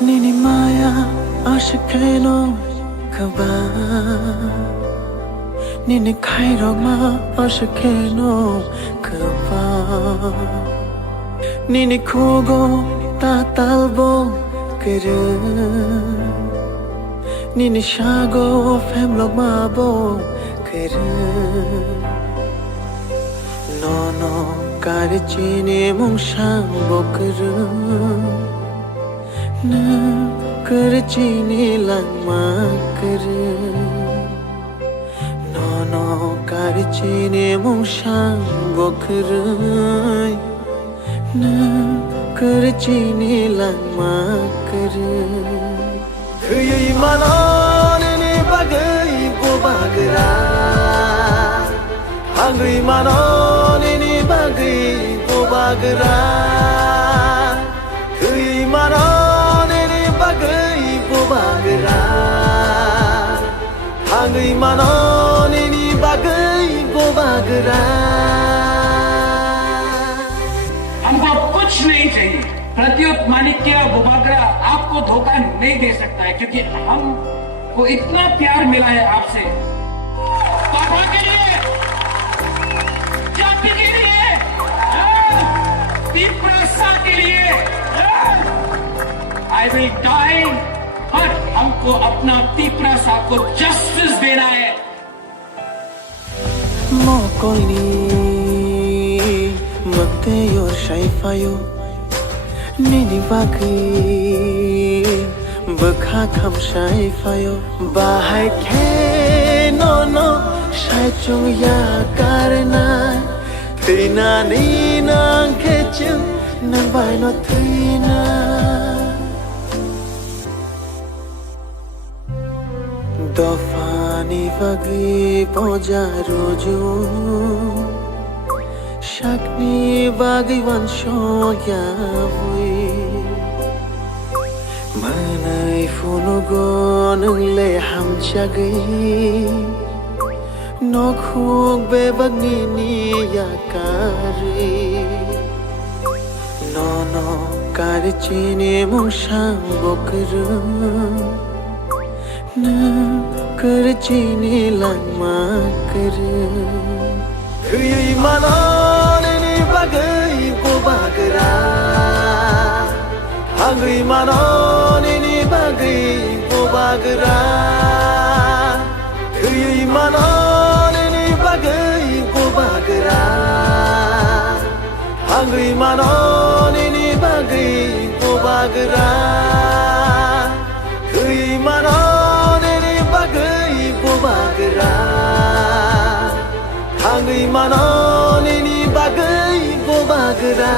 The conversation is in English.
Nini maya ashikeno kaba Nini kairoma ashikeno kaba Nini kogo tatalbo kere Nini shago femlog mabo kere Nono kare chine mung shangbo kere Na kare chine langma kere Nono kare chine mung shangbo kere Na kare chine langma kere Khuyai manone ni bagai bo bagra Hangui manone ni bagai bo bagra Khuyai manone ni bagai bo bagra Hangui manone ni bagai bo bagra हमको कुछ नहीं चाहिए। प्रत्युत माणिक्य बुबागरा आपको धोखा नहीं दे सकता है, क्योंकि हमको इतना प्यार मिला है आपसे। पापा के लिए, जाति के लिए, तीव्रता के लिए, I will die, but हमको अपना तीव्रता को जस्टिस देना है। Mokolni Mate yor shaifayo Nini bagi Bekha kham shaifayo Bahai ke no no Shai chung ya karna Tina ni nang ke chung Nang bai no tina Dofani bagi poja roju Shakni bagi wansho ya vui Manai funugo nungle ham chagi Nokhuk be bagni ni ya kari Nono kari chini mung shang bokru Na kar chini langma kare Khuyai manone ni bagai bo bagra Hangui manone ni bagai bo bagra Khuyai manone ni bagai bo bagra Hangui manone ni bagai bo bagra Khuyai manone ni bagai bo bagra Hangui manone ni bagai bo bagra